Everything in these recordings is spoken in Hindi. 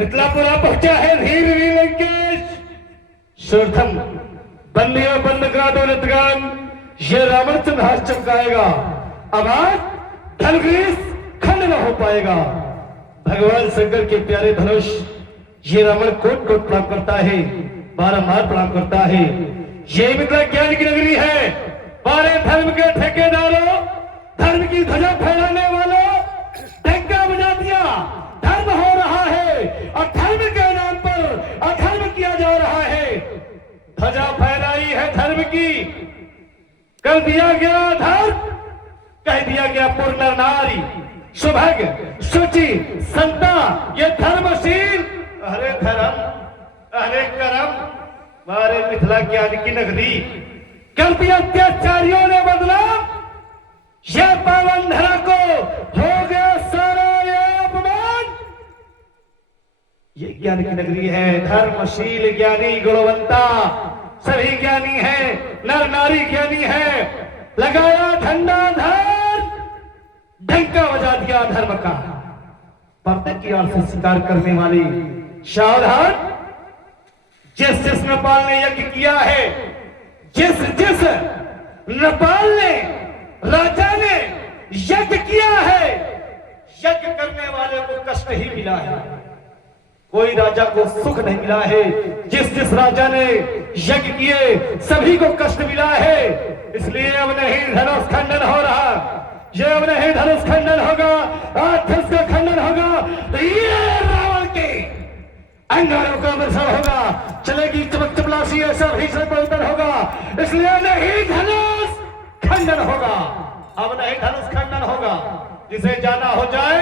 मिथिलापुरा पहुंचा है धीर वीर लंकेश सुरथम बंदियों बंद करा दो नितगान ये रावण तुम्हार चमकाएगा आवाज धनग्रीस खंड न हो पाएगा। भगवान शंकर के प्यारे धनुष ये रावण कोट कोट प्रणाम करता है बारंबार प्रणाम करता है। ये मिथिला ज्ञान की नगरी है। बारे धर्म के ठेकेदारों धर्म की ध्वजा फहराने वालों डंका बजा दिया। धर्म हो रहा है और धर्म के नाम पर अधर्म किया जा रहा है। ध्वजा फहराई है धर्म की कर दिया गया धर्म कह दिया गया पूर्ण नारी सुभग शुचि संता ये धर्मशील अरे धर्म अरे करम मारे मिथिला ज्ञान की नगरी कर दिया अत्याचारियों ने बदला। यह पावन धरा को हो गया सारा ये अपमान। ये ज्ञान की नगरी है धर्मशील ज्ञानी गुणवंता सभी ज्ञानी है नर नारी ज्ञानी है। लगाया ठंडा धर्म डंका बजा दिया धर्म का पर्दे की ओर से शिकार करने वाली सावधान। जिस नेपाल ने यज्ञ किया है जिस नेपाल ने राजा ने यज्ञ किया है यज्ञ करने वाले को कष्ट ही मिला है। कोई राजा को सुख नहीं मिला है। जिस राजा ने यज्ञ किए सभी को कष्ट मिला है। इसलिए अब नहीं धनुष खंडन हो रहा ये अब नहीं धनुष खंडन होगा आज धनुष का खंडन होगा तो ये रावण के अंगारों का वर्षण होगा चलेगी चमक चपलासी ऐसा भीषण परिवर्तन होगा। इसलिए नहीं धनुष खंडन होगा अब नहीं धनुष खंडन होगा। जिसे जाना हो जाए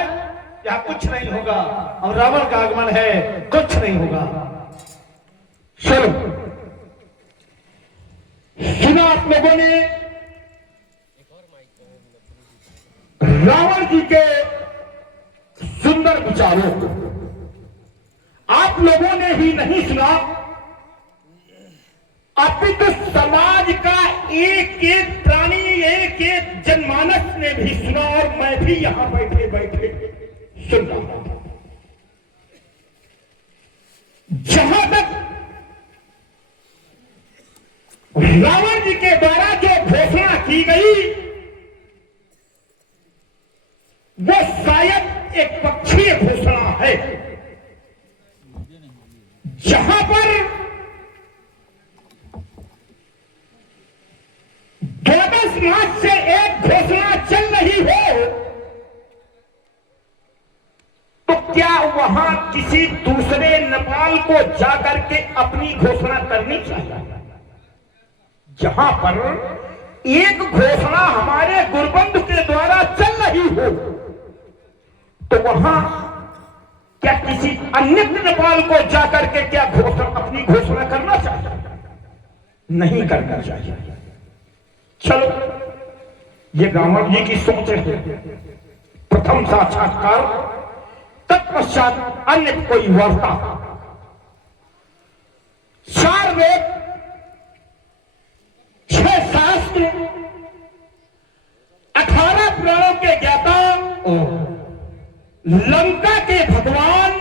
यहाँ कुछ नहीं होगा। अब रावण का आगमन है कुछ नहीं होगा। चलो सुना आप लोगों ने रावण जी के सुंदर विचारों को आप लोगों ने ही नहीं सुना अपितु समाज का एक एक प्राणी एक एक जनमानस ने भी सुना और मैं भी यहां बैठे बैठे सुन रहा हूं। जहां तक रावण जी के द्वारा जो घोषणा की गई वो शायद एक पक्षीय घोषणा है जहां पर 12 मास से एक घोषणा चल रही हो तो क्या वहां किसी दूसरे नेपाल को जाकर के अपनी घोषणा करनी चाहिए। जहां पर एक घोषणा हमारे गुरबंधु के द्वारा चल रही हो तो वहां क्या किसी अन्य नेपाल को जाकर के क्या घोषणा अपनी घोषणा करना चाहिए नहीं करना चाहिए। चलो ये रावण जी की सोच है। प्रथम साक्षात्कार तत्पश्चात अन्य कोई वार्ता। 4 वेद 6 शास्त्र 18 पुराणों के ज्ञाता लंका के भगवान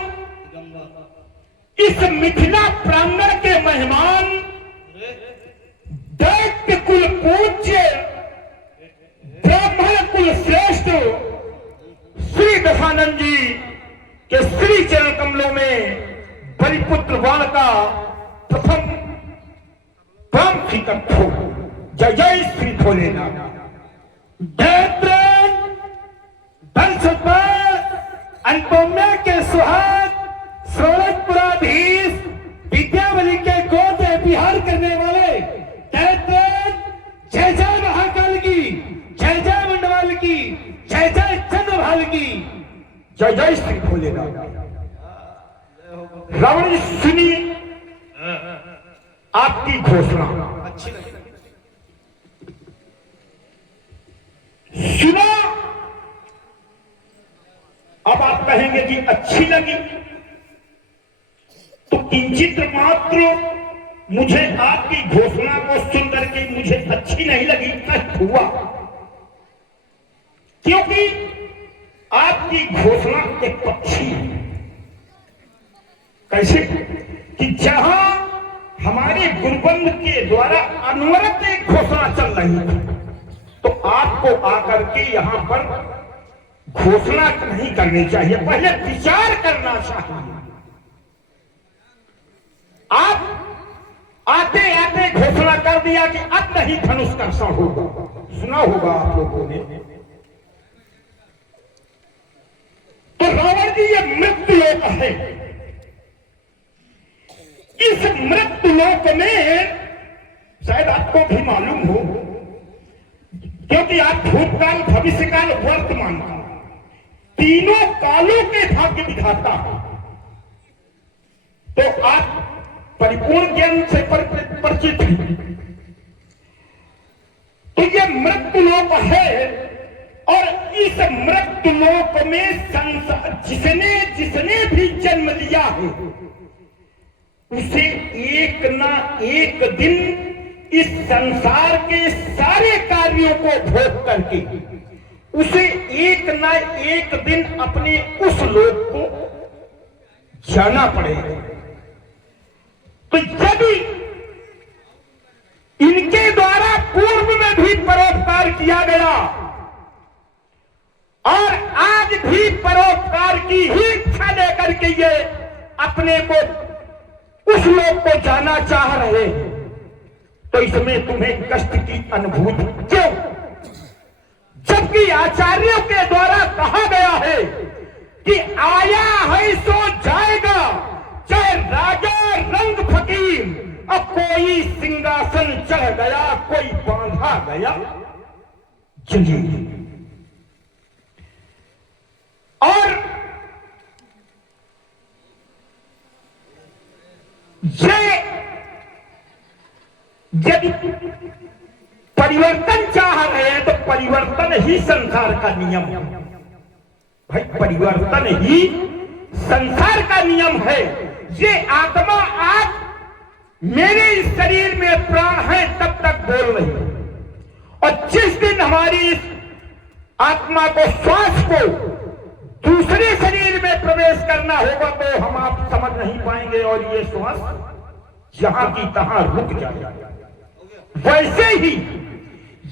इस मिथिला प्रांगण के मेहमान दैत्य कुल पूज्य ब्राह्मण कुल श्रेष्ठ श्री दशानंद जी के श्री चरण कमलों में बलिपुत्र वाण का प्रथम प्राम फिकट हो। जय जय श्री भोलेनाथ। अनुपम्या के सुहाग श्रवणपुराधीश विद्यावली के गोद विहार करने वाले जय जय महाकाल की जय जय मंडवाल की जय जय चंद्रभाल की जय जय श्री भोलेनाथ। रावण जी सुनिए आपकी घोषणा अच्छी लगी सुना। अब आप कहेंगे कि अच्छी लगी तो किंचित मात्र मुझे आपकी घोषणा को सुनकर के मुझे अच्छी नहीं लगी कष्ट हुआ क्योंकि आपकी घोषणा एक पक्षी है। कैसे कि जहां हमारे गुरुबंद के द्वारा अनवरत एक घोषणा चल रही थी, तो आपको आकर के यहां पर घोषणा नहीं करनी चाहिए, पहले विचार करना चाहिए। आप आते आते घोषणा कर दिया कि अब नहीं धनुष कर्षण होगा। सुना होगा आप लोगों ने। तो रावण जी ये मृत्यु लोक है। इस मृत्यु लोक में शायद आपको भी मालूम हो, क्योंकि आप भूतकाल, भविष्यकाल, वर्तमान काल, तीनों कालों के भाग्य विधाता हो, तो आप परिपूर्ण ज्ञान से परिचित हैं। तो ये मृत्यु लोक है, और इस मृत्यु लोक में संसार जिसने भी जन्म लिया है, उसे एक ना एक दिन इस संसार के सारे कार्यों को भोग करके उसे एक ना एक दिन अपने उस लोक को जाना पड़ेगा। तो यदि इनके द्वारा पूर्व में भी परोपकार किया गया और आज भी परोपकार की ही इच्छा लेकर के ये अपने को उस लोक को जाना चाह रहे हैं, तो इसमें तुम्हें कष्ट की अनुभूति क्यों? जबकि आचार्यों के द्वारा कहा गया है कि आया है सो जाएगा, चाहे राजा रंग फकीर, अब कोई सिंहासन चढ़ गया, कोई बांधा गया जंजीर। और यदि परिवर्तन चाह रहे हैं तो परिवर्तन ही संसार का नियम है। भाई परिवर्तन ही संसार का नियम है। ये आत्मा आज मेरे इस शरीर में प्राण है तब तक बोल रही है, और जिस दिन हमारी इस आत्मा को, श्वास को दूसरे शरीर में प्रवेश करना होगा तो हम आप समझ नहीं पाएंगे, और ये श्वास जहां की तहां रुक जाएगा। वैसे ही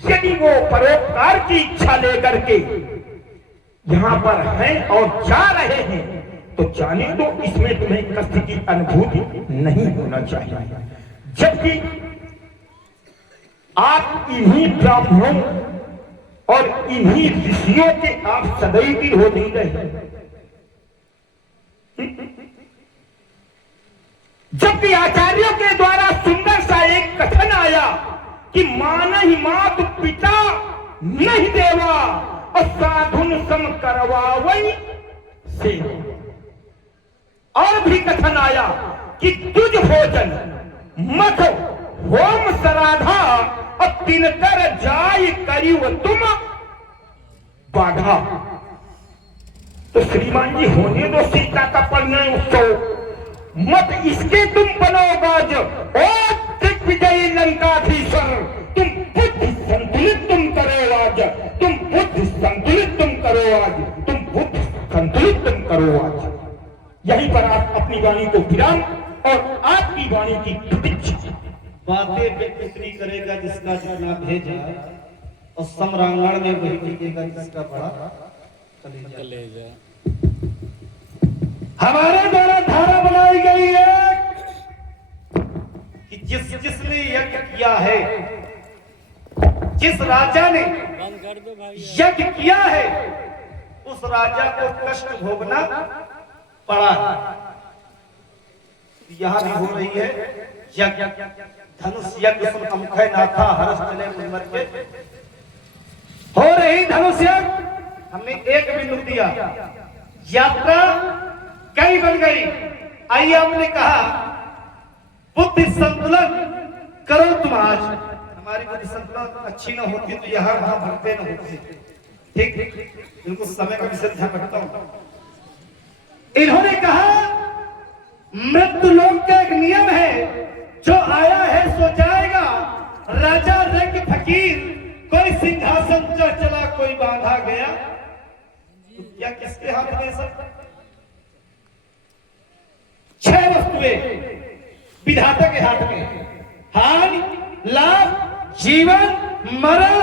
यदि वो परोपकार की इच्छा लेकर के यहां पर हैं और जा रहे हैं, तो जाने दो, इसमें तुम्हें कष्ट की अनुभूति नहीं होना चाहिए। जबकि आप इन्हीं ब्राह्मणों और इन्हीं ऋषियों के आप सदैव की हो नहीं रहे। जबकि आचार्यों के द्वारा सुंदर सा एक कथन आया कि मानहि मात पिता नहीं देवा, और साधुन सम करवावई से। और भी कथन आया कि तुझ भोजन मत होम सराधा, और तिनकर जाय करिव तुम बाधा। तो श्रीमान जी, होने दो सीता का परिणय उत्सव, मत इसके तुम बनोगाज, ओ दिग्विजयी लंकाधीश्वर, तुम बुद्धि संतुलित तुम करो आज, तुम बुद्धि संतुलित तुम करो आज, तुम बुद्धि संतुलित तुम करो आज। यहीं पर आप अपनी वाणी को विराम और आपकी वाणी की प्रतीक्षा। बातें बिक्री करेगा जिसका जितना भेजा, और सम्रांगण में वही टिकेगा जिसका बड़ा कलेजा। हमारे द्वारा धारा बनाई गई है कि जिसने यज्ञ किया है, जिस राजा ने यज्ञ किया है, उस राजा को कष्ट भोगना पड़ा है। यहां भी हो रही है यज्ञ, धनुष यज्ञ सुन अमुखय नाथा हर्ष चले मुझमत के, हो रही धनुष यज्ञ। हमने एक बिंदु दिया, यात्रा कई बन गई। आइए हमने कहा बुद्धि संतुलन करो तुम आज। हमारी बुद्धि संतुलन अच्छी ना होती तो यहाँ वहां भरते ना होते। ठीक, इनको समय का विषय ध्यान रखता हूं। इन्होंने कहा मृत्यु लोक का एक नियम है, जो आया है सो जाएगा। राजा रंग फकीर, कोई सिंहासन चढ़ चला, कोई बांधा गया। तो क्या किसके हाथ में सब? 6 विधाता के हाथ में है। हानि लाभ जीवन मरण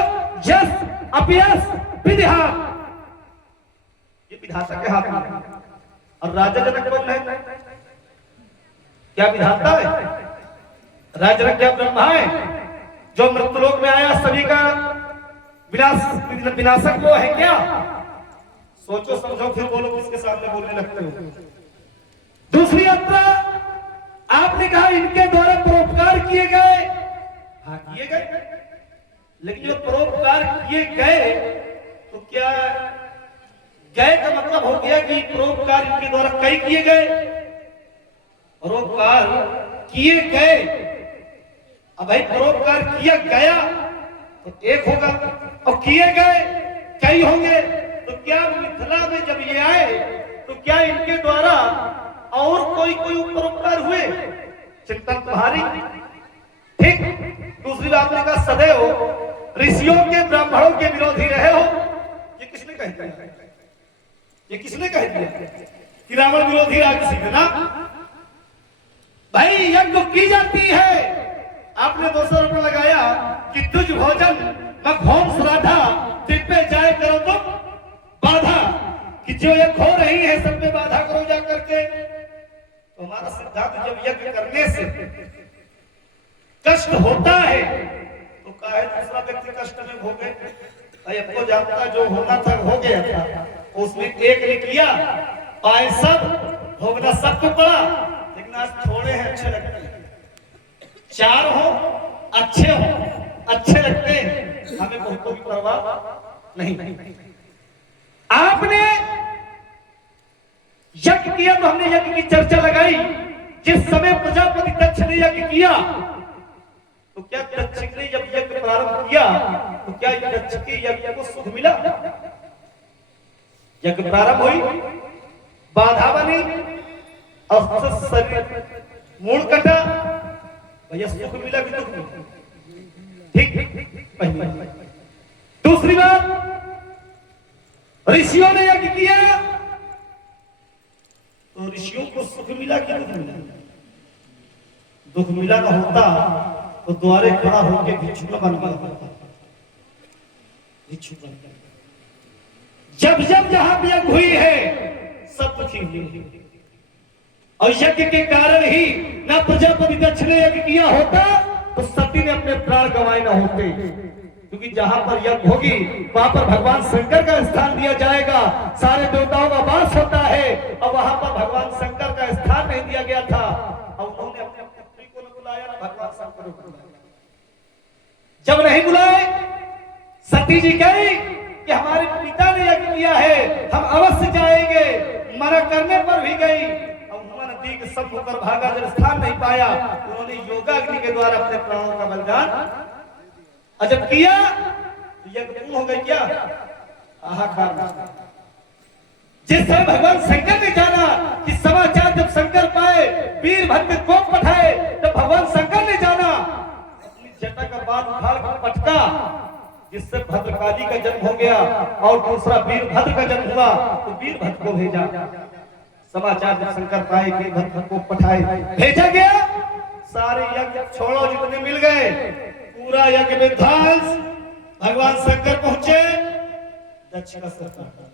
यश अपयश विधान ये विधाता के हाथ में है। और राजा जनक कौन है? क्या विधाता है? राजा जनक क्या ब्रह्मा है जो मृत्युलोक में आया सभी का विनाशक वो है क्या? सोचो समझो फिर बोलो, किसके सामने बोलने लगते हो। दूसरी यात्रा आपने कहा इनके द्वारा परोपकार किए गए। हाँ किए गए, लेकिन जो परोपकार किए गए तो क्या गए का मतलब हो गया कि परोपकार इनके द्वारा कई किए गए? परोपकार किए गए। अब भाई परोपकार किया गया तो एक होगा और किए गए कई होंगे। तो क्या मिथिला में जब ये आए तो क्या इनके द्वारा और कोई परोपकार हुए? चिंतन तुम्हारी ठीक। दूसरी बात ने कहा सदैव ऋषियों के ब्राह्मणों के विरोधी रहे हो। ये किसने कह दिया? ये किसने कह दिया कि रावण विरोधी राक्षसी है ना? भाई यज्ञ की जाती है। आपने 200 रुपये लगाया कि तुझ भोजन मखोम श्राद्धा दिव्य जाए करो तो बाधा, कि जो ये खो रही है सब में बाधा करो जा करके। तो हमारा सिद्धांत जब यज्ञ करने से कष्ट होता है तो काहे दूसरा व्यक्ति कष्ट में भोगे? अब तो जानता जो होना था हो गया था, उसमें एक ने किया पाए सब भोगना सबको पड़ा। लेकिन आज थोड़े हैं अच्छे लगते हैं, चार हो अच्छे लगते हैं, हमें बहुतों की परवाह नहीं। आपने यज्ञ किया तो हमने यज्ञ की चर्चा लगाई। जिस समय प्रजापति दक्ष ने यज्ञ किया तो क्या दक्ष ने जब यज्ञ प्रारंभ किया तो क्या दक्ष के यज्ञ को सुख मिला? यज्ञ प्रारंभ हुई, बाधा बनी और शरीर मूल कटा, भैया सुख मिला कि दुख मिला? ठीक। पहली दूसरी बात, ऋषियों ने यज्ञ किया तो ऋषियों को सुख मिला कि दुख मिला? दुख मिला ना होता तो द्वारे खड़ा होकर भिक्षुक बन गया। भिक्षुक बन गया। जब जहां भी यज्ञ हुई है सब दुखी हुए। और यज्ञ के कारण ही ना प्रजापति दक्ष ने यज्ञ किया होता तो सती ने अपने प्राण गंवाए ना होते। क्योंकि जहां पर यज्ञ होगी वहां पर भगवान शंकर का स्थान दिया जाएगा, सारे देवताओं का वास होता है। और वहां पर भगवान शंकर का स्थान नहीं दिया गया था और उन्होंने अपने पुत्री को न बुलाया ना भगवान शंकर को बुलाया। जब नहीं बुलाए सती जी गई कि हमारे पिता ने यज्ञ किया है, हम अवश्य जाएंगे। मना करने पर भी गई और नदी के सब होकर भागा, जब स्थान नहीं पाया उन्होंने योगाग्नि के द्वारा अपने प्राणों का बलिदान जब किया तो यज्ञ पूर्ण हो गई। क्या हाहाकार। जिस समय भगवान शंकर ने जाना कि समाचार जब शंकर पाए, वीरभद्र को पठाए, तब भगवान शंकर ने जाना अपनी जटा का बाल उखाड़ कर पटका, जिससे भद्रकाली का जन्म हो गया और दूसरा वीरभद्र का जन्म हुआ। तो वीरभद्र को भेजा। समाचार जब शंकर पाए कि वीरभद्र को पठाए, भेजा गया। सारे यज्ञ छोड़ो जितने मिल गए, पूरा यज्ञ में ध्वंस। भगवान शंकर पहुंचे, दक्ष का सरकार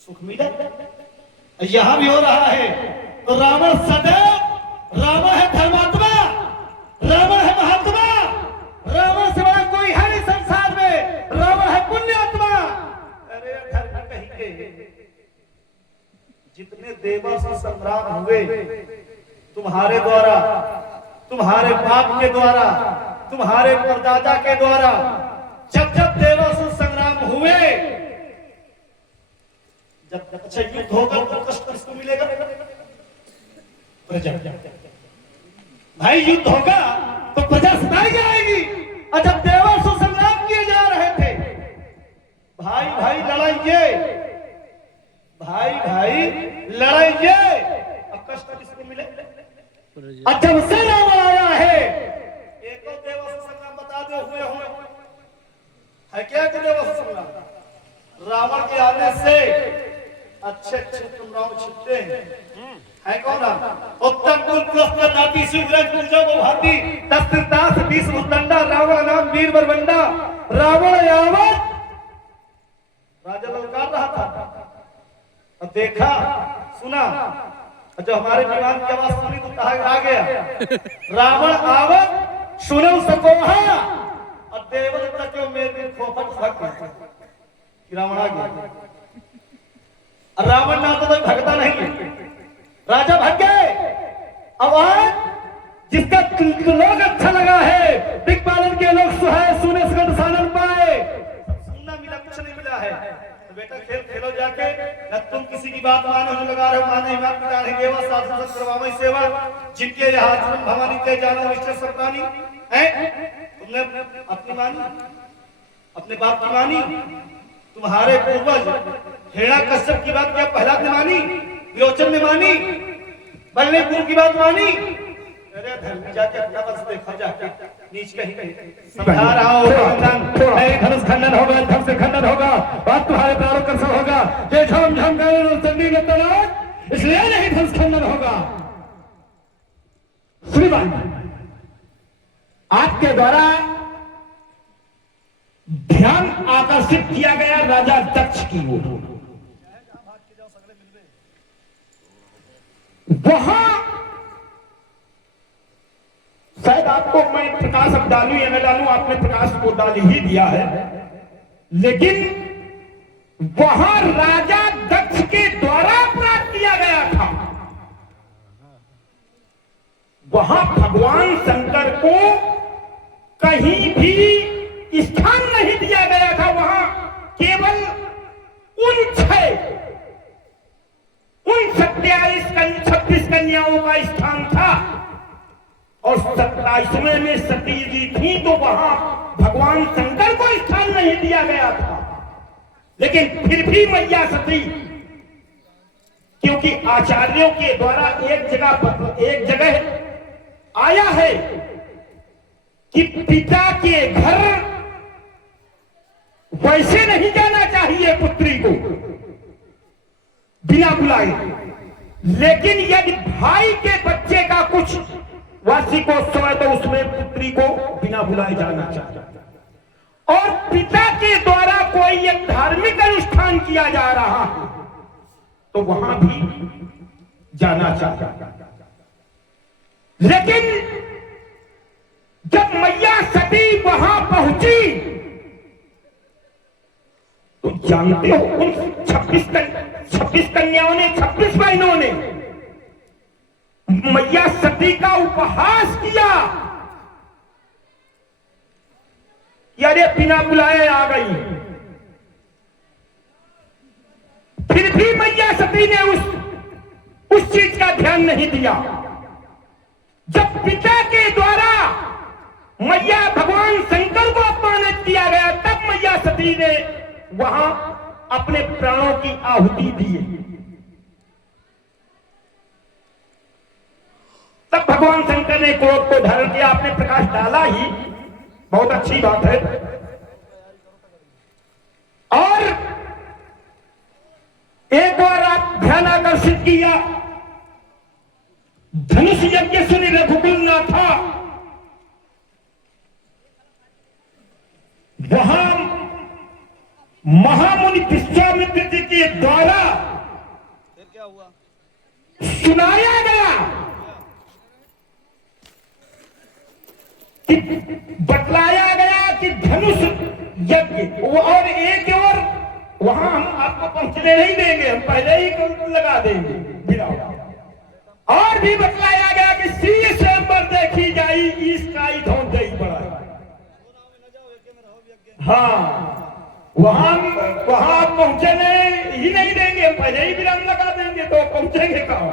सुख मिला। यहां भी हो रहा है। तो रावण सदैव रावण है धर्मात्मा, रावण है महात्मा, रावण से बड़ा कोई है नहीं संसार में, रावण है पुण्यात्मा। अरे धर्म कहीं के जितने देवासुर संग्राम हुए तुम्हारे द्वारा, तुम्हारे बाप के द्वारा, तुम्हारे परदादा के द्वारा, जब देवासुर संग्राम हुए, जब अच्छा युद्ध होगा तो कष्ट किसको मिलेगा? प्रजा। भाई युद्ध होगा तो प्रजा सताई जाएगी। और जब देवासुर संग्राम किए जा रहे थे, भाई भाई लड़ाइए, भाई भाई लड़ाइए, अब कष्ट किसको मिले? और जब से रावण आया है, एक और देवासुर संग्राम बता दो हुए है क्या? देवासुर संग्राम रावण के आने से अच्छे अच्छे तुम राम छिपते हैं है कौन उत्तम कुल पुष्कर जाति शिवराज पूजा वो हाथी 10 दास 20 उदंडा रावण नाम वीर बरबंडा रावण यावत राजा ललकार रहा था और देखा सुना जो हमारे दीवान की आवाज सुनी तो कहा आ गया रावण आवत सुनो सकोहा और देवल तक मेरे खोपट भक्त रावण आ गया रावण ना तो भगता नहीं राजा भाग गए। अब आज जिसका लोग अच्छा लगा है दिग्पालन के लोग सुहाए सुने सुगंध सानन पाए सुनना मिला कुछ नहीं मिला है तो बेटा खेल खेलो जाके न तुम किसी की बात मानो लगा रहे हो माने बात पिता रहेंगे वो साधु संत करवावे सेवा जिनके यहाँ आचरण भवानी के जानो मिस्टर सरदानी हैं तुमने अपनी मानी अपने बाप की मानी तुम्हारे पूर्वज हेड़ा कश्यप की बात क्या प्रहलाद ने मानी विरोचन ने मानी बल्लेपुर की बात मानी अरे धर्म जाके अपना बस देखो जाके नीच कहीं समझा रहा हूं नहीं धनुष खंडन होगा धर्म से खंडन होगा बात तुम्हारे प्राणों का सब होगा ये झम झम गाने चंडी में तलाक इसलिए नहीं धनुष खंडन होगा। श्रीमान आपके द्वारा ध्यान आकर्षित किया गया राजा दक्ष की ओर वहां शायद आपको मैं प्रकाश अब डालू या न डालू आपने प्रकाश को डाल ही दिया है लेकिन वहां राजा दक्ष के द्वारा प्राप्त किया गया था। वहां भगवान शंकर को कहीं भी स्थान नहीं दिया गया था। वहां केवल उन 26 कन्याओं का स्थान था और 27वें में सती जी थी तो वहां भगवान शंकर को स्थान नहीं दिया गया था। लेकिन फिर भी मैया सती क्योंकि आचार्यों के द्वारा एक जगह आया है कि पिता के घर वैसे नहीं जाना चाहिए पुत्री को बिना बुलाए लेकिन यदि भाई के बच्चे का कुछ वार्षिकोत्सव है तो उसमें पुत्री को बिना बुलाए जाना चाहिए और पिता के द्वारा कोई एक धार्मिक अनुष्ठान किया जा रहा है तो वहां भी जाना चाहिए। लेकिन जब मैया सती वहां पहुंची तो जानते हो उन 26 कन्याओं ने 26 बहनों ने मैया सती का उपहास किया कि अरे बिना बुलाए आ गई। फिर भी मैया सती ने उस चीज का ध्यान नहीं दिया। जब पिता के द्वारा मैया भगवान शंकर को अपमानित किया गया तब मैया सती ने वहां अपने प्राणों की आहुति दी। तब भगवान शंकर ने क्रोध को धारण किया। आपने प्रकाश डाला ही बहुत अच्छी बात है। और एक बार आप ध्यान आकर्षित किया धनुष यज्ञ सुनी रघुकुल ना था वहां महामुनि विश्वामित्र जी के द्वारा क्या हुआ सुनाया गया कि बतलाया गया कि धनुष यज्ञ और एक और वहां हम आपको पहुंचने नहीं देंगे हम पहले ही लगा देंगे बिना और भी बतलाया गया कि शीश अंबर देखी जाई इसका ही धोन दई पड़ा। हाँ वहां आप पहुंचने ही नहीं देंगे पहले ही विराम लगा देंगे तो पहुंचेंगे कहां।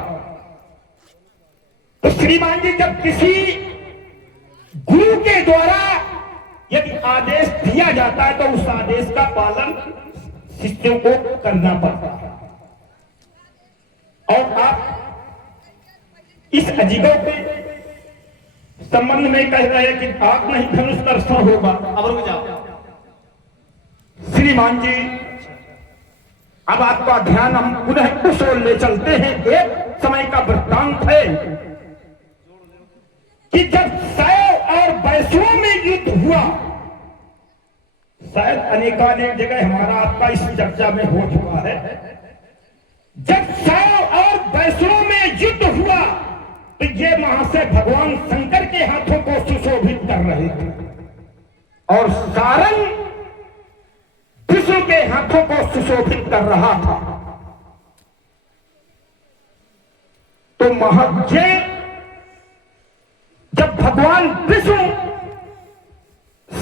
तो श्रीमान जी जब किसी गुरु के द्वारा यदि आदेश दिया जाता है तो उस आदेश का पालन शिष्यों को करना पड़ता है। और आप इस अजीबों के संबंध में कह रहे हैं कि आप नहीं धनुष दर्शन होगा। अब रुक जाओ श्रीमान जी अब आपका ध्यान हम पुनः उस ओर ले चलते हैं। एक समय का वृत्तांत है कि जब शैव और वैष्णव में युद्ध हुआ, शायद अनेकानेक जगह हमारा आपका इस चर्चा में हो चुका है। जब शैव और वैष्णव में युद्ध हुआ तो ये महाशय भगवान शंकर के हाथों को सुशोभित कर रहे थे और सारंग विष्णु के हाथों को सुशोभित कर रहा था। तो महाजय जब भगवान विष्णु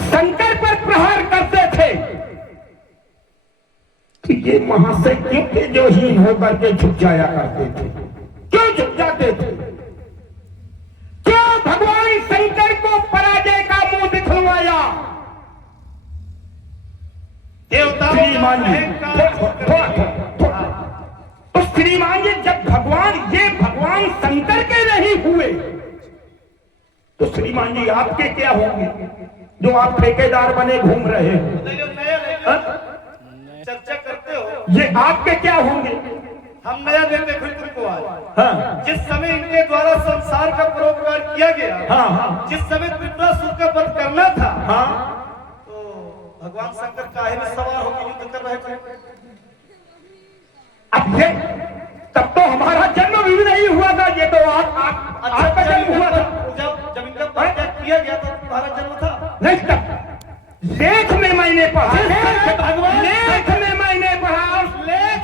शंकर पर प्रहार करते थे तो ये महाशय क्यों थे जो हीन होकर के झुक जाया करते थे? क्यों झुक जाते थे? क्यों भगवान शंकर को पराजय का मुंह दिखलवाया? श्रीमान जी तो श्रीमान जी जब भगवान शंकर के नहीं हुए तो श्रीमान जी आपके क्या होंगे जो आप ठेकेदार बने घूम रहे हो? चर्चा करते हो ये आपके क्या होंगे? हम नया देते फिर तुमको आज। हाँ जिस समय इनके द्वारा संसार का परोपकार किया गया, हाँ हाँ जिस समय त्रिपुरासुर का वध करना था, हाँ तो भगवान शंकर काहे में सवार होकर युद्ध कर रहे थे? अब ये तब तो हमारा जन्म भी नहीं हुआ था। ये तो आपका जन्म हुआ था। जब इनका परित्याग किया गया तो तुम्हारा जन्म था नहीं, तब लेख में मैंने पढ़ा, भगवान लेख में मैंने पढ़ा,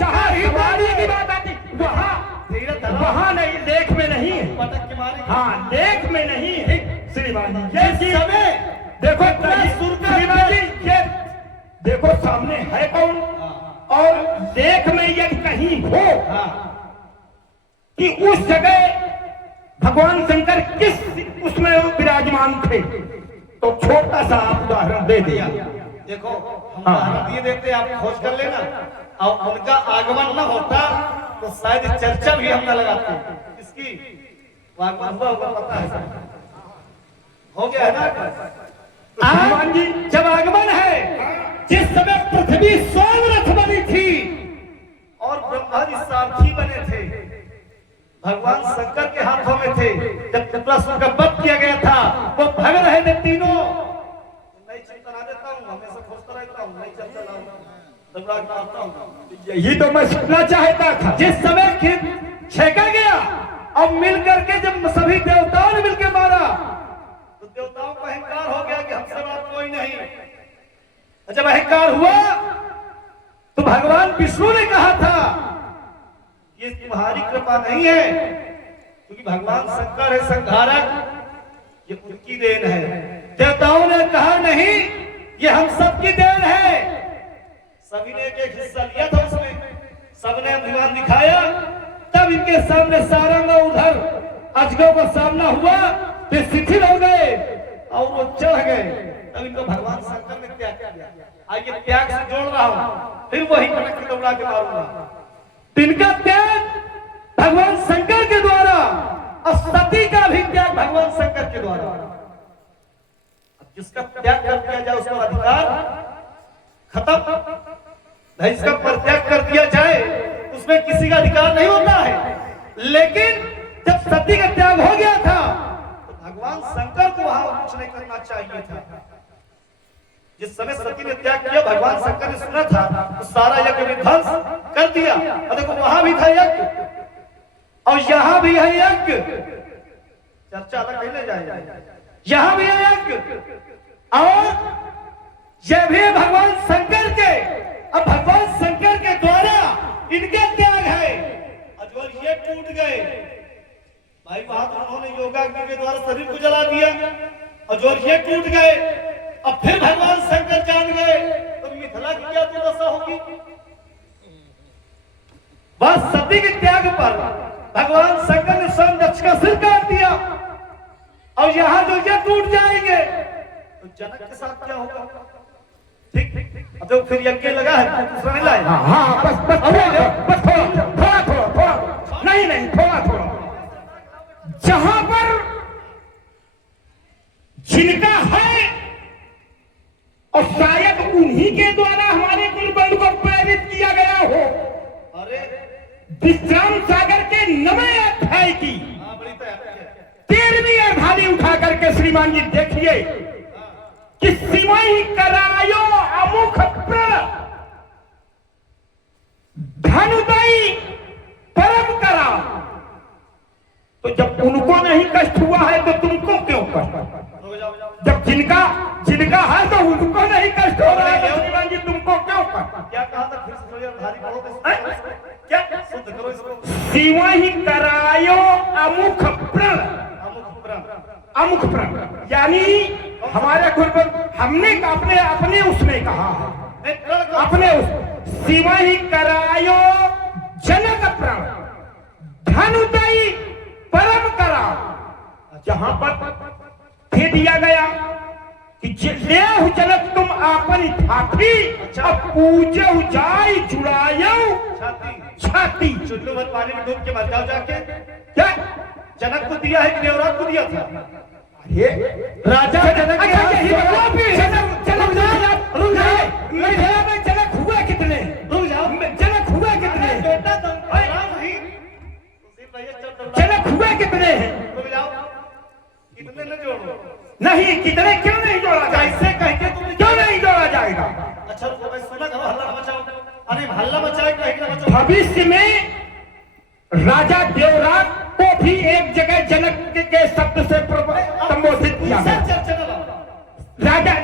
जहाँ हिमालय की बात आती वहाँ नहीं, लेख में नहीं है। पटक के मारे। हाँ लेख में नहीं है श्रीमान जी। ये समय देखो श्रीमान जी, ये देखो सामने है कौन और लेख में यदि कहीं हो कि उस जगह भगवान शंकर किस उसमें विराजमान थे तो छोटा सा आप उदाहरण दे दिया। देखो हम उदाहरण दिए देते, आप खोज कर लेना, और उनका आगमन न होता तो शायद चर्चा भी हम न लगाते। इसकी आगमन हुआ होगा पता है, हो गया है ना? भगवान जी जब आगमन है, जिस समय पृथ्वी स्वयं रथ बनी थी और ब्रह्मा जी सारथी बने थे, भगवान शंकर के हाथों में थे। जब त्रिपुरासुर का वध किया गया था, वो भग रहे थे तीनों। नई चिंतना देता हूँ, हमेशा खोजता रहता हूँ, नई चर्चा लाऊंगा, यही तो मैं सुनना चाहता था। जिस समय छेका गया और मिल करके जब सभी देवताओं ने मिलकर मारा तो देवताओं का अहंकार हो गया कि हमसे बड़ा कोई नहीं। जब अहंकार हुआ तो भगवान विष्णु ने कहा था ये तुम्हारी कृपा नहीं है, क्योंकि भगवान शंकर है संहारक, ये उनकी देन है। देवताओं ने कहा नहीं, ये हम सबकी देन है। सभी ने एक हिस्सा लिया था उसमें, सबने अभिमान दिखाया। तब इनके सामने सारंग और उधर अजगरों का सामना हुआ, वे शिथिल हो गए और वो चढ़ गए। तब इनको भगवान शंकर ने त्याग किया। आइए त्याग से जोड़ रहा हूं, फिर वही कटक के दौड़ा के मारूंगा। तिनका त्याग भगवान शंकर के द्वारा और सती का भी त्याग भगवान शंकर के द्वारा। जिसका त्याग कर दिया जाए उसका अधिकार खत्म, जिसका परित्याग कर दिया जाए उसमें किसी का अधिकार नहीं होता है। लेकिन जब सती का त्याग हो गया था तो भगवान शंकर को वहां कुछ नहीं करना चाहिए था। जिस समय सती ने त्याग किया, भगवान शंकर ने सुना था तो सारा यज्ञ विध्वंस कर दिया। और देखो वहां भी था यज्ञ और यहां भी है यज्ञ, चर्चा अलग नहीं ले जाएगा। यहां भी है यज्ञ और यह भी भगवान शंकर के, अब भगवान शंकर के द्वारा इनके त्याग है। अजगर ये टूट गए भाई, वहां तो उन्होंने योगाग्नि के द्वारा शरीर को जला दिया, अजगर ये टूट गए। अब फिर भगवान शंकर जान गए तो मिथिला की क्या दुर्दशा होगी? बस सती के त्याग पर भगवान शंकर ने स्वयं दक्ष का सिर काट दिया और यहां जो ये टूट जाएंगे तो जनक के साथ क्या होगा? ठीक, अब तो फिर यज्ञ लगा है, दूसरा नहीं लाए। हाँ बस थोड़ा नहीं थोड़ा जहां पर जिनका है और शायद उन्हीं के द्वारा हमारे गुरुबंधु को प्रेरित किया गया हो विश्राम सागर के 9वें अध्याय की हाँ, बड़ी तैयारी है। 13वीं अर्धाली उठा करके श्रीमान जी देखिए कि सिमई करायो अमुख प्रण धनुदयी परम करा। तो जब उनको नहीं कष्ट हुआ है तो तुमको क्यों कष्ट? रुक जाओ। जब जिनका है तो उनको नहीं कष्ट हो रहा है तो श्रीमान जी तुमको क्यों कष्ट? क्या कहा था फिर से थोड़ी धारी पढ़ो तो क्या शुद्ध करो इसको। सिमई करायो अमुख प्रण अमुख प्रण। अमुख प्रण यानी हमारे गुरुवर हमने अपने उसमें कहा है नहीं, प्रण कौन? अपने उस सिमई करायो जनक प्रण धनुदयी परम करा। जहां पर दे दिया गया कि लेहु जनक तुम आपन ठाठी अब पूजे जाय जुड़ायो छाती। चुल्लू भर पानी में डूब के मर जाओ जाके। क्या जनक को दिया है कि देवराज को दिया था? ये राजा जनक के अच्छा हाथ यही से- बताओ फिर रुक जाओ मेरे में जनक हुए कितने? रुक जाओ। जनक हुए कितने? बेटा तो राम नहीं। उसी भैया चल चल। जनक हुए कितने हैं? रुक जाओ। कितने न जोड़ो। नहीं कितने क्यों नहीं जोड़ा जाएगा? कैसे कह के तुमने क्यों नहीं जोड़ा जाएगा? अच्छा रुको, मैं सुना करो, हल्ला मचाओ। अरे हल्ला मचाए कहीं ना मचाओ। भविष्य में राजा देवराज को भी एक जगह जनक के शब्द से संबोधित किया गया। चर्चा करो।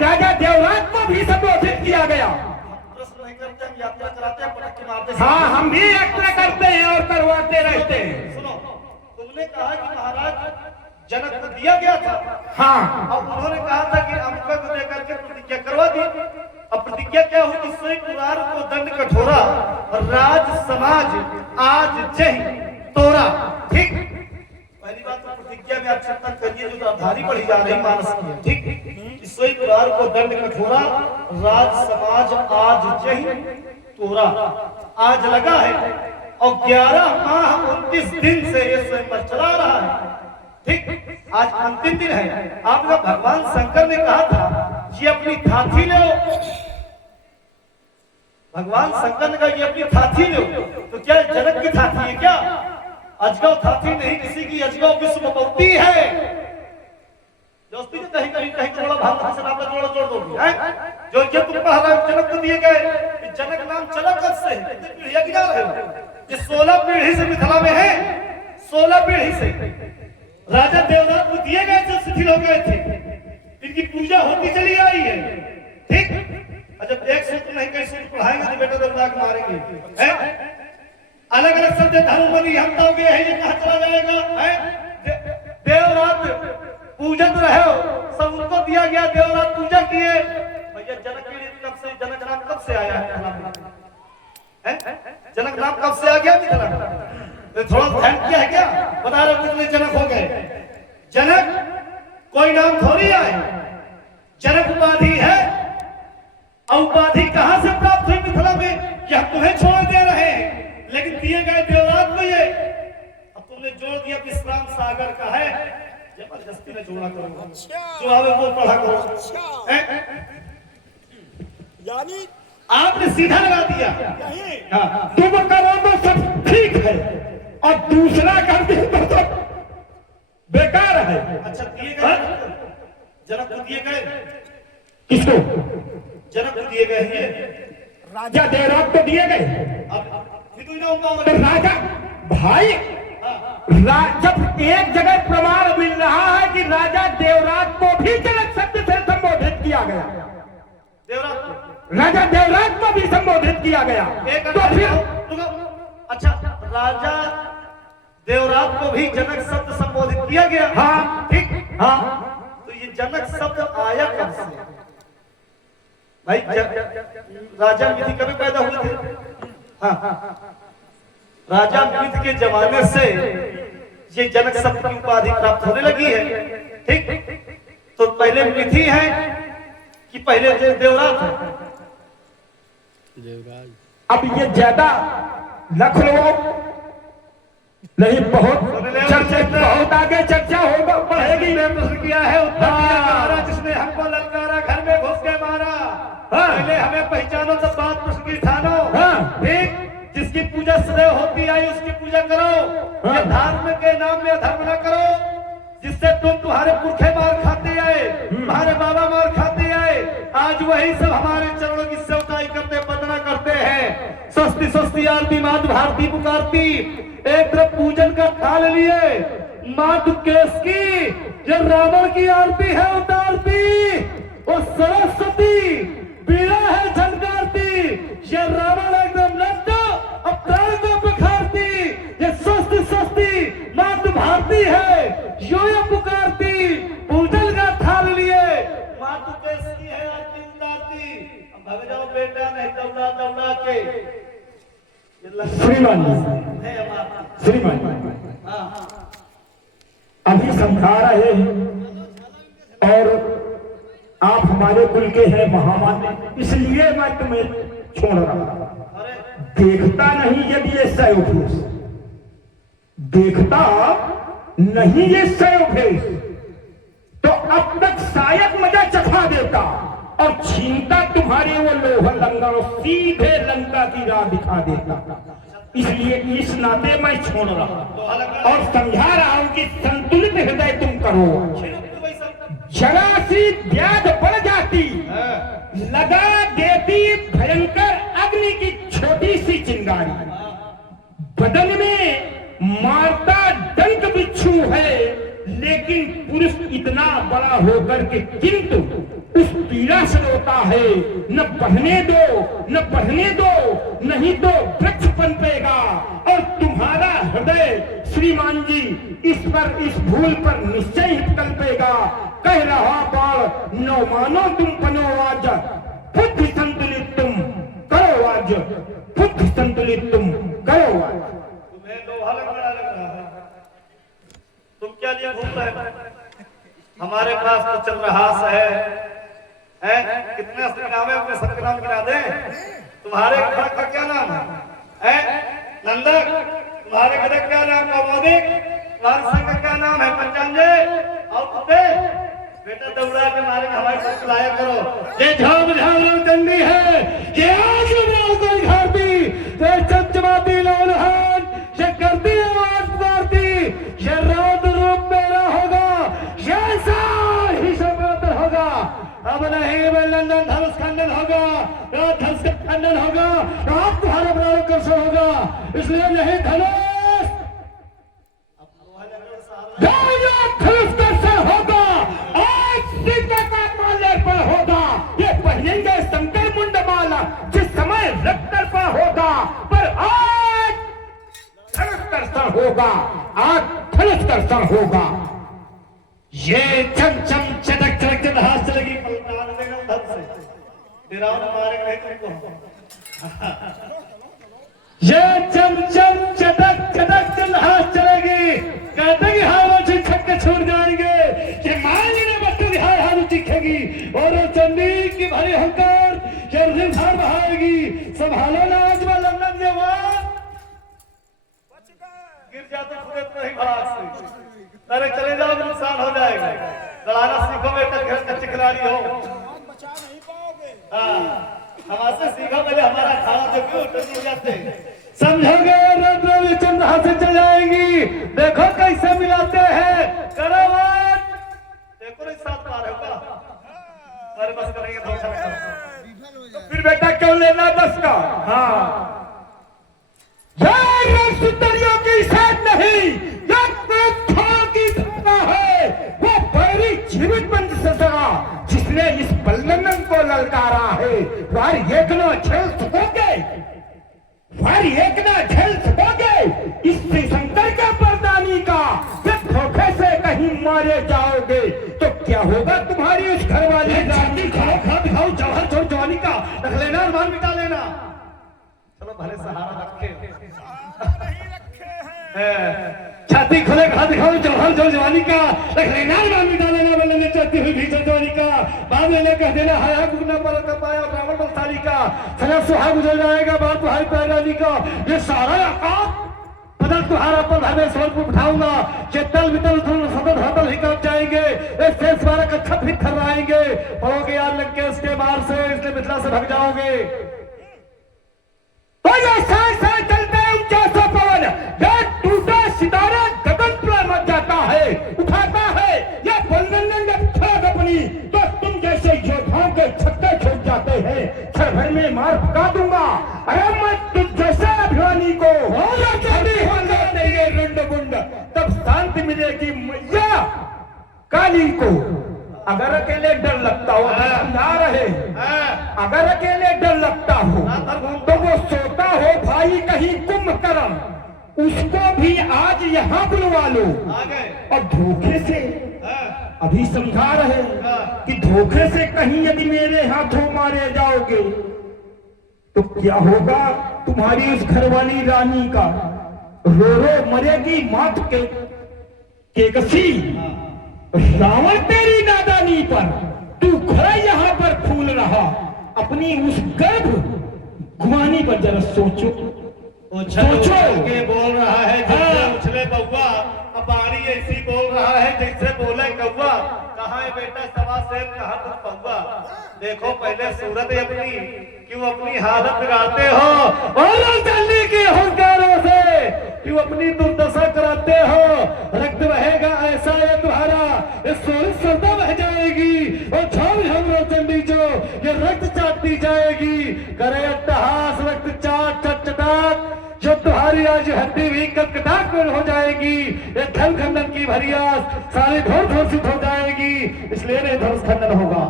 राजा देवराज को भी संबोधित किया गया। प्रश्न नहीं करते, हम यात्रा कराते हैं, पटक के मारते हैं। हाँ हम भी यात्रा करते हैं और करवाते रहते हैं। सुनो, तुमने कहा कि महाराज जनक को दिया गया था। हाँ अब उन्होंने कहा था कि अमुका को देकर के प्रतिज्ञा करवा दी। अब प्रतिज्ञा क्या हुई? स्वयं कुरार को दंड कठोरा, राज समाज आज जय तोरा। ठीक, पहली बात तो प्रतिज्ञा में आप चिंतन करिए, जो आधारी बढ़ी जा रही मानस की है। ठीक, कि स्वयं कुरार को दंड कठोरा, राज समाज आज जय तोरा। आज लगा है और 11 माह 29 दिन से ये स्वयं पर चला रहा है। ठीक, आज अंतिम दिन है। आपका भगवान शंकर ने कहा था ये अपनी थाथी लो। भगवान शंकर ने कहा ये अपनी थाथी लो। तो क्या जनक की थाथी है क्या? अजगव थाथी नहीं, किसी की अजगव विश्वपौती है। दोस्ती ने कहीं कहीं कहीं जोड़ा भाग से नाम जोड़ा जोड़ दोगी हैं? जो ये तुम कह रहे हो जनक को दिए गए, जनक नाम चला कब से? कितनी पीढ़ियां गिना रहे हो? ये 16 पीढ़ी से मिथिला में है। 16 पीढ़ी से राजा देवराज को दिए गए थे, शिथिल हो गए थे। इनकी पूजा होती चली आई है। ठीक, जब एक सूत्र नहीं कई सूत्र पढ़ाएंगे तो बेटा देवराज मारेंगे। अलग अलग शब्द धर्मबली हम तो गए हैं, ये कहाँ चला जाएगा? देवराज पूजत रहे हो, सब उनको दिया गया, देवराज पूजा किए। भैया जनक की कब से, जनक नाम कब से आया है? जनक नाम कब से आ गया मिथिला में? थोड़ा ध्यान किया है क्या? बता रहे कितने जनक हो गए? जनक कोई नाम थोड़ी है, जनक उपाधि है। और उपाधि कहां से प्राप्त हुई मिथिला में? कि हम तुम्हें छोड़ दे रहे हैं, लेकिन दिए गए देवराज को ये। अब तुमने जोड़ दिया विश्राम सागर का है, जबरदस्ती ने जोड़ा करो। जो आवे वो पढ़ा करो। यानी आपने सीधा लगा दिया। हाँ, तुम करो तो सब ठीक है और दूसरा कर दे तो सब बेकार है। अच्छा दिए गए जनक को दिए गए, किसको? जनक को दिए गए ये। राजा देवराज को दिए गए। अब फिर ना होगा। तो राजा भाई जब एक जगह प्रमाण मिल रहा है कि राजा देवराज को भी जनक शब्द से संबोधित किया गया, देवराज को, राजा देवराज को भी संबोधित किया गया, एक तो फिर अच्छा राजा देवराज को भी जनक शब्द संबोधित किया गया। हाँ ठीक, हाँ तो ये जनक शब्द आया कब से? भाई राजा मिथि कभी पैदा हुए थे? हाँ, राजा मिथि के जमाने से ये जनक शब्द की उपाधि प्राप्त होने लगी है। ठीक, तो पहले मिथि है कि पहले देवराज है? अब ये ज्यादा रख लो नहीं, बहुत चर्चा, बहुत आगे चर्चा होगा, बढ़ेगी। प्रश्न किया है, उत्तर दिया हमारा, जिसने हमको ललकारा घर में घुस के मारा। हाँ। पहले हमें पहचानो तब बात प्रश्न की ठानो। हाँ। ठीक, जिस जिसकी पूजा सदैव होती आई उसकी पूजा करो। ये धर्म के नाम में धर्म न करो जिससे तुम्हारे पुरखे मार खाते आए, तुम्हारे बाबा मार खाते आए। आज वही सब हमारे चरणों की सेवकाई करते, वंदना करते हैं। स्वस्ति स्वस्ति आरती मात भारती पुकारती। एक तरफ पूजन का थाल लिए मात केस की, जो रावण की आरती है उतारती, और सरस्वती बीड़ा है झनकारती। ये रावण एकदम लड्ड अब प्राण को पखारती। ये स्वस्ति स्वस्ति मात भारती है, यो ये पुकारती। पूजन का थाल लिए मातु केस की है आरती उतारती। अब भाग जाओ बेटा, नहीं दौड़ा दौड़ा के श्रीमान श्रीमान अभी समझा रहे हैं और आप हमारे कुल के हैं महामान्य, इसलिए मैं तुम्हें छोड़ रहा हूं। देखता नहीं यदि ये सयोभेष, देखता नहीं ये सयोभेष तो अब तक शायद मजा चखा देता और छीनता तुम्हारे वो लोह लंका और सीधे लंका की राह दिखा देता। इसलिए इस नाते मैं छोड़ रहा हूं और समझा रहा हूं कि संतुलित हृदय तुम करो। जरा सी व्याध बढ़ जाती, लगा देती भयंकर अग्नि की छोटी सी चिंगारी। बदन में मारता डंक बिच्छू है, लेकिन पुरुष इतना बड़ा होकर के किंतु उस पीड़ा से रोता है। न बढ़ने दो, न बढ़ने दो, नहीं तो वृक्ष पनपेगा। और तुम्हारा हृदय श्रीमान जी इस भूल पर निश्चय ही कल्पेगा। कह रहा बाल न मानो तुम बनो आज, बुद्धि संतुलित तुम करो आज, बुद्धि संतुलित तुम करो आज। तुम्हें लोहा लग रहा है, तुम क्या लिए घूम रहे हो? हमारे पास तो चल रहा है, कितने नाम है, अपने सबके नाम गिना दे। तुम्हारे घर का क्या नाम है? नंदक। तुम्हारे घर का क्या नाम है? मोदिक। तुम्हारे संघ का क्या नाम है? पंचांजे। और कुत्ते बेटा दौड़ा के मारे हमारे साथ लाया करो। ये झाम झाम चंडी है, ये आज राम को घाटी, ये चमचमाती लालहान, ये करती आवाज पुकारती। ये रात रूप मेरा होगा, ये ही समातर होगा। अब नहीं मैं लंदन धनुष खंडन होगा, धनुष का खंडन होगा, आप तुम्हारा प्राण कर्षण होगा। इसलिए नहीं धनुष, धनुष कर्षण होगा। आज सीता का माल्यार्पण होगा। ये पहनेंगे शंकर मुंड माला जिस समय रक्तर्पण होगा, पर आज धनुष कर्षण होगा, आज धनुष कर्षण होगा। ये चम चम चटक चटक के हाथ चलेगी, पलटान देगा उधर से, तेरा मारेगा नहीं तुमको। ये चम चम चटक चटक चल हाथ चलेगी, कहते कि हाथ छक्के के छूट जाएंगे। ये माली ने बच्चों हाथ हाथ चीखेगी और चंडी की भरी हंकार ये रिधार बहाएगी। संभालो ना आज वाला लंदन जवान, गिर जाते खुदे तो ही भाग से। अरे चले जाओ, नुकसान हो जाएगा। लड़ाना सीखो बेटा, घर कच्चे खिलाड़ी हो। बचा नहीं पाओगे। हमारे सीखो, पहले हमारा खाना जो क्यों टूट जाते। समझोगे रत्न चंद्र हाथ से चल जाएंगी। देखो कैसे मिलाते हैं, करो बात। देखो इस साथ मार होगा, अरे बस करेंगे तो फिर बेटा क्यों लेना 10 का? हाँ सुंदरियों की साथ नहीं, की घटना है। वो बैरी जीवित बंद से सगा जिसने इस बल्लनन को ललकारा है। वार एक ना झेल सकोगे, वार एक ना झेल सकोगे इस शंकर के परदानी का। जब धोखे से कहीं मारे जाओगे तो क्या होगा तुम्हारी उस घर वाली जाति। खाओ खा दिखाओ, जवाहर छोड़ जवानी का रख लेना, अरमान मिटा लेना। चलो भले सहारा रखे छाती खुले खा दिखाओ, जवाहर जोर जवानी का रख लेना, अरमान मिटा लेना। बल्ले चलती हुई भीषण जवानी का बाद में कह देना, हाया गुना पर कर पाया रावण बलशाली का। सना सुहा गुजर जाएगा बात तुम्हारी पैरानी का। ये सारा आकाश बदल तुम्हारा पर धर्मेश्वर को बिठाऊंगा। चेतल वितल सदन हतल ही कब जाएंगे, एक शेष बारह कच्छप ही थर्राएंगे। पड़ोगे यार लंकेश के मार से, इसलिए मिथिला से भग जाओगे। तो ये साथ साथ चलते यह टूटा सितारा गगन पर मच जाता है, उठाता है यह बलवंत जब अपनी, तो तुम जैसे योद्धाओं के छक्के छूट जाते हैं, क्षण भर में मार भगा दूंगा। अरे मैं तुझ जैसे अभिमानी को रुंड बुंड, तब शांति मिलेगी मैया काली को। अगर अकेले डर लगता हो, समझा रहे, अगर अकेले डर लगता हो तो वो सोता हो भाई कहीं कुंभकर्ण, उसको भी आज यहाँ बुलवा लो। और धोखे से अभी समझा रहे कि धोखे से कहीं यदि मेरे हाथों मारे जाओगे तो क्या होगा तुम्हारी उस घरवाली रानी का। रो रो मरेगी माथ के कसी, रावण तेरी नादानी पर, तू खड़ा यहाँ पर फूल रहा, अपनी उस गर्भ गुमानी पर जरा सोचो। सोचो के बोल रहा है जैसे उछले बउआ, अब बाणी ऐसी बोल रहा है जैसे बोले कौवा। कहाँ है बेटा सवा शेर, कहाँ तुम पौवा। देखो पहले सूरत अपनी, क्यों अपनी हालत बिगाड़ते हो और जल्दी की हुंकारों से क्यों अपनी दुर्दशा कराते हो। रक्त बहेगा ऐसा ये तुम्हारा, ये सोच सरदा बह जाएगी और झम झम रोचंडी जो ये रक्त चाटती जाएगी। करे अट्टहास रक्त चाट चटचटाट, जो तुम्हारी आज हड्डी भी कटकटाक हो जाएगी। ये धन खंडन की भरियास सारी ढोर घोषित हो जाएगी, इसलिए नहीं धनुष खंडन होगा।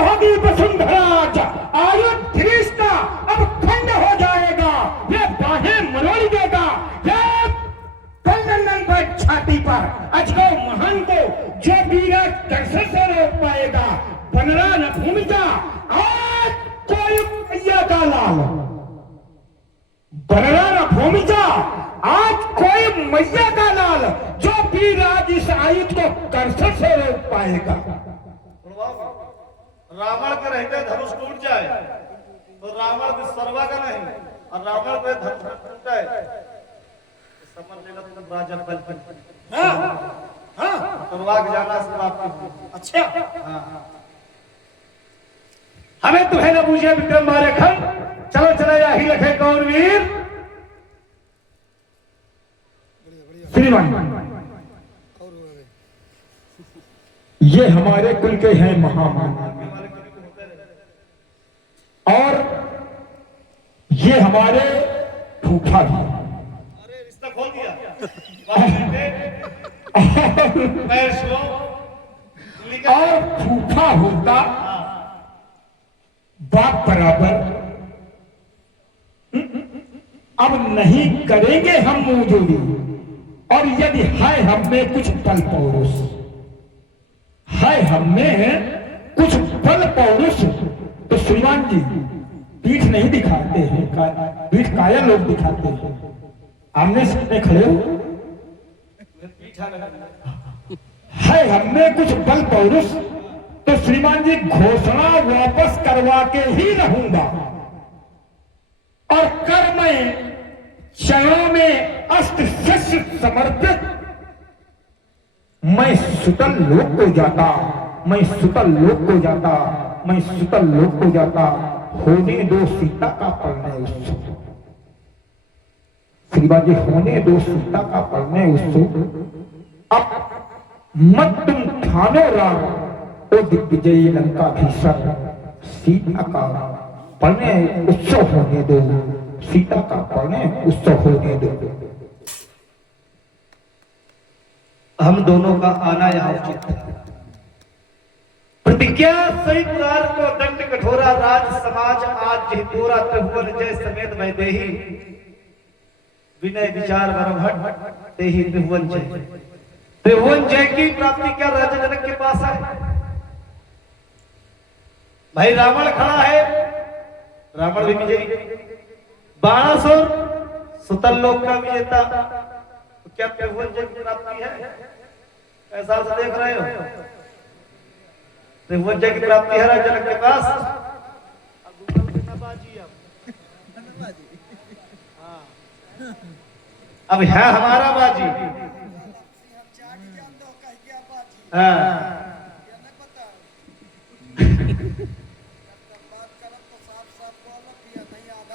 होगी वसुंधरा, आयुध का अब खंड हो जाएगा, ये बाहें मरोड़ देगा, ये कंगन पर छाती पर अजगो महान को जो वीरा कैसे से रोक पाएगा। बनरा न भूमि जा, आज कोई मैया का लाल, बनरा न भूमि जा, आज कोई मैया का लाल, जो वीराज इस आयुध को कैसे से रोक पाएगा। रावण के रहते धनुष टूट जाए तो रावण विश्वकर्मा का नहीं, और रावण पे धनुष टूट जाए समझ लेना तुम राजा बल करवाग जाना समाप्त। अच्छा हमें तुम्हें न पूछे विक्रम मारे खन, चलो चला या ही लखे कौन वीर। श्रीमान ये हमारे कुल के हैं महामान, और ये हमारे फूफा भी। अरे रिश्ता खोल दिया पैर छुओ, और फूफा होता बाप बराबर। अब नहीं करेंगे हम मुंह जोड़ी, और यदि है हममें कुछ बल पौरुष, है हममें कुछ बल पौरुष, तो श्रीमान जी पीठ नहीं दिखाते हैं, पीठ काया लोग दिखाते हैं। आमने सामने खड़े हो, है हममें कुछ बल पौरुष, तो श्रीमान जी घोषणा वापस करवा के ही रहूंगा, और कर में चरणों में अस्त्र शस्त्र समर्पित मैं सुतल लोक को जाता, मैं सुतल लोक को जाता, मैं सुतल लोक को जाता। होने दो सीता का परिणय उत्सव, श्रीबाजी होने दो सीता का परिणय उत्सव। अब मत तुम ठानो राम ओ दिग्विजयी लंका भीषण, सीता का परिणय उत्सव होने दो, सीता का परिणय उत्सव होने दो। हम दोनों का आना यहाँ उचित है। प्रतिज्ञा सही पुराण को दंड कठोरा, राज समाज आज जितोरा, त्रिभुवन जय समेत मैं देही, विनय विचार वरभट देही त्रिभुवन जय। त्रिभुवन जय की प्राप्ति क्या राजा जनक के पास है। भाई रावण खड़ा है, रावण भी विजयी, बाणासुर सुतल लोक का विजेता, तो क्या त्रिभुवन जय की प्राप्ति है। ऐसा से देख रहे हो, त्रिभुवन जय की प्राप्ति है राजा जनक के पास। अब है हमारा बाजी। हाँ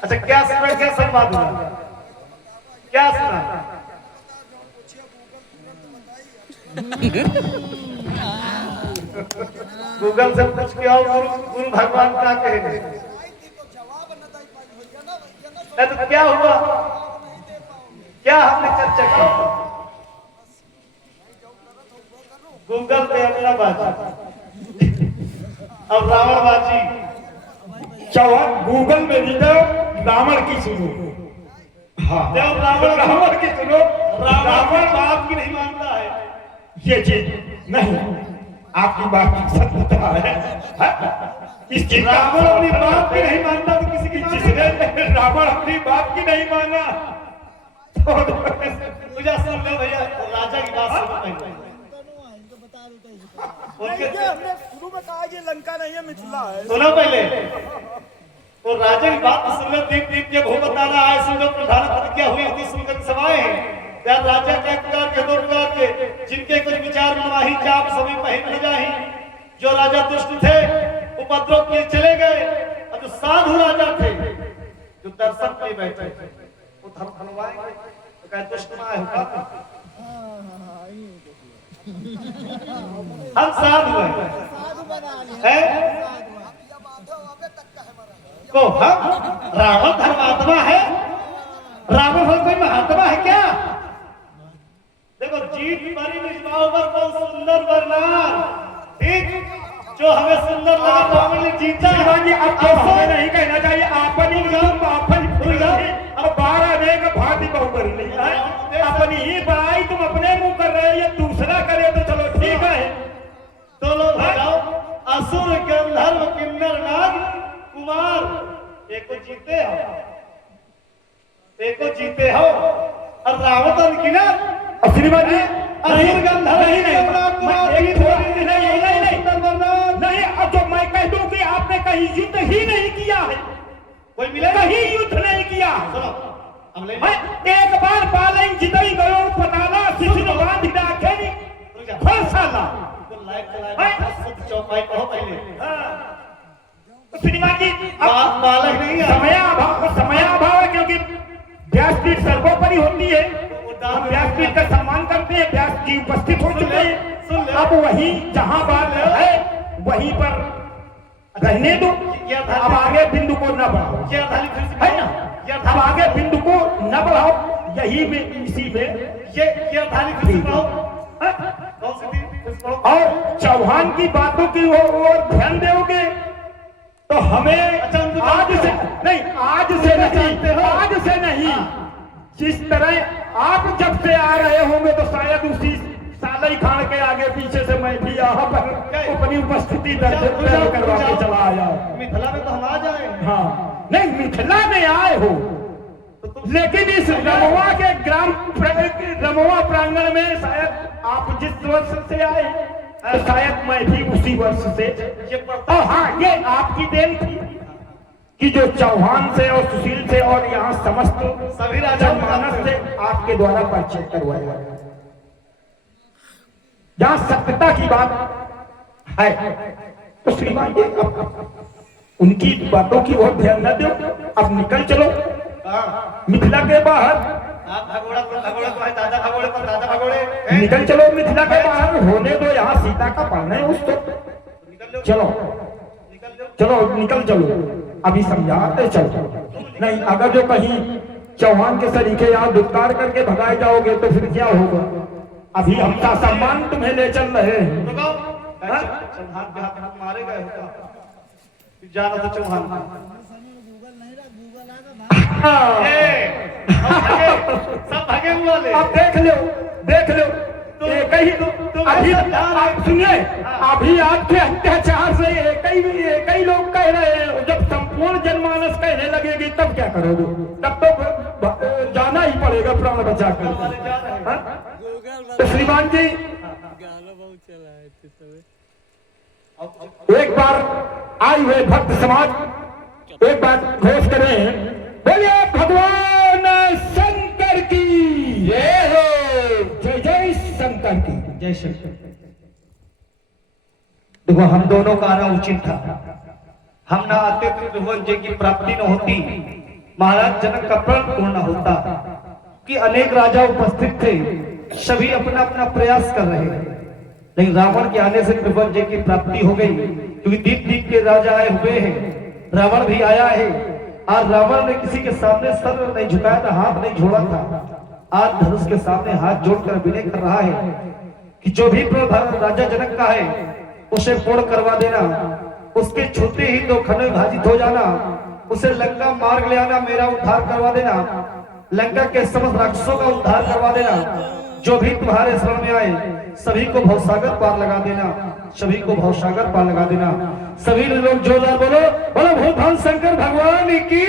अच्छा क्या सुना, क्या संवाद हुआ, क्या सुना? गूगल से पूछ के आओ गुरु भगवान क्या कहेंगे। नहीं तो क्या हुआ, क्या हमने चर्चा की? गूगल पे अपना बाजी, अब रावण बाजी। चौहान गूगल में भी तो रावण की सुनो। हाँ जब रावण की सुनो। रावण बाप की नहीं मानता है। ये चीज नहीं, आपकी बात सत्यता है। इस चीज रावण अपनी बाप की नहीं मानता तो किसी की जिसने रावण अपनी बाप की नहीं माना मुझे सुन लो भैया, राजा की बात सुनो पहले। हमने शुरू में कहा ये लंका नहीं है, मिथिला है। सुनो पहले, तो राजा की बात सुन लो। दीप दीप के भूप बताना आए, सुन लो प्रधान प्रतिज्ञा हुई थी, सुनकर समाए हैं। यार राजा के प्रकार के दो प्रकार के, जिनके कुछ विचार मनवाही चाप सभी पहिन न जाही। जो राजा दुष्ट थे उपद्रव किए चले गए, और जो साधु राजा थे जो दर्शन पे बैठे वो धर्म बनवाएंगे। तो कहे दुष्ट ना होगा, हम साधु हैं को हम रावण धर्मात्मा है। रावण हो कोई महात्मा है क्या? देखो जीत परी निष्ठाओं पर कौन सुंदर वर्णन, ठीक जो हमें सुंदर लगा रावण ने जीता। अब तो हमें नहीं कहना चाहिए अपनी अब 12 अनेक भांति बहुबर नहीं है। अपनी ही बड़ाई तुम अपने मुंह कर रहे हो, ये दूसरा करे तो चलो ठीक है। तो लोग बताओ, असुर गंधर्व किन्नर नाग कुमार एको जीते हो और रावण तो किन्नर श्रीमान जी असुर गंधर्व नहीं, अब जो मैं कह दूं कि आपने कहीं युद्ध ही नहीं किया है, कोई मिले कहीं युद्ध नहीं किया। सुनो हम ले एक बार पालन जितई गयो पताला शिशिर बांध डाके फरसाला लाइट चलाए शुद्ध चौपाई पढ़ो पहले। श्रीमान जी बालक नहीं है, समयाभाव है, क्योंकि व्यासपीठ सर्वोपरि होती है। हम व्यासपीठ का सम्मान करते हैं, व्यास जी उपस्थित हो चुके हैं। अब वही जहां बात है वहीं पर रहने दो, अब आगे बिंदु को न बढ़ाओ, क्या थाली फिर से है ना? अब आगे बिंदु को न बढ़ाओ, यही में इसी में ये थाली फिर से पढ़ो। कौन सी थी फिर से पढ़ो। और चौहान की बातों की ओर ध्यान दोगे तो हमें आज से नहीं, जिस तरह आप जब से आ रहे होंगे तो शायद उसी सालई खान के आगे पीछे से मैं भी यहाँ पर अपनी उपस्थिति दर्ज करवा के चला आया। मिथिला में तो हम आ जाए। हाँ नहीं, मिथिला में आए हो, लेकिन इस रमवा के रमवा प्रांगण में शायद आप जिस वर्ष से आए तो शायद मैं भी उसी वर्ष से। और हाँ, ये आपकी देन थी कि जो चौहान से और सुशील से और यहाँ समस्त सभी राजा मानस से आपके द्वारा परिचय करवाया। जहाँ सत्यता की बात है तो श्रीमान जी उनकी बातों की ओर ध्यान न दो, अब निकल चलो मिथिला के बाहर। आप भगोड़ा तो है, दादा भगोड़े निकल चलो मिथिला के बाहर, होने दो यहाँ सीता का पालन है उसको। चलो चलो निकल चलो, अभी समझाते चलो। नहीं, अगर जो कहीं चौहान के सरीखे यहाँ दुत्कार करके भगाए जाओगे तो फिर क्या होगा? अभी हम का सम्मान तुम्हें ले चल रहे हैं। चौहान के हाथ मारे गए होगा, जाना तो चौहान सब भगे हुए। अब देख लो तो अभी सुनिए, अभी आपके अत्याचार से एक ही लोग कह रहे हैं, जब संपूर्ण जनमानस कहने लगेगी तब क्या करोगे? तब तो जाना ही पड़ेगा प्राण बचा कर। तो श्रीमान जी एक बार आए हुए भक्त समाज एक बार घोष करें, बोलिए भगवान शंकर की जय हो, जय जय शंकर की जय शंकर। देखो हम दोनों का आना उचित था, हम ना आते तो त्रिभुवन जी की प्राप्ति न होती, महाराज जनक का प्रण पूर्ण होता कि अनेक राजा उपस्थित थे, सभी अपना अपना प्रयास कर रहे हैं, लेकिन रावण के आने से त्रिभुवन जी की प्राप्ति हो गई, क्योंकि दीप दीप के राजा आए हुए हैं, रावण भी आया है। आज रावण ने किसी के सामने सर नहीं झुकाया था, हाथ नहीं जोड़ा था, आज धनुष के सामने हाथ जोड़कर विनय कर रहा है कि जो भी प्रण राजा जनक का है उसे पूर्ण करवा देना, उसके छूते ही दो खंड विभाजित हो जाना, उसे लंका मार्ग ले आना, मेरा उद्धार करवा देना, लंका के समस्त राक्षसों का उद्धार करवा देना, जो भी तुम्हारे शरण में आए सभी को भवसागर पार लगा देना, सभी को भवसागर पार लगा देना। सभी लोग जोरदार बोलो, बोलो भूत भान शंकर भगवान की।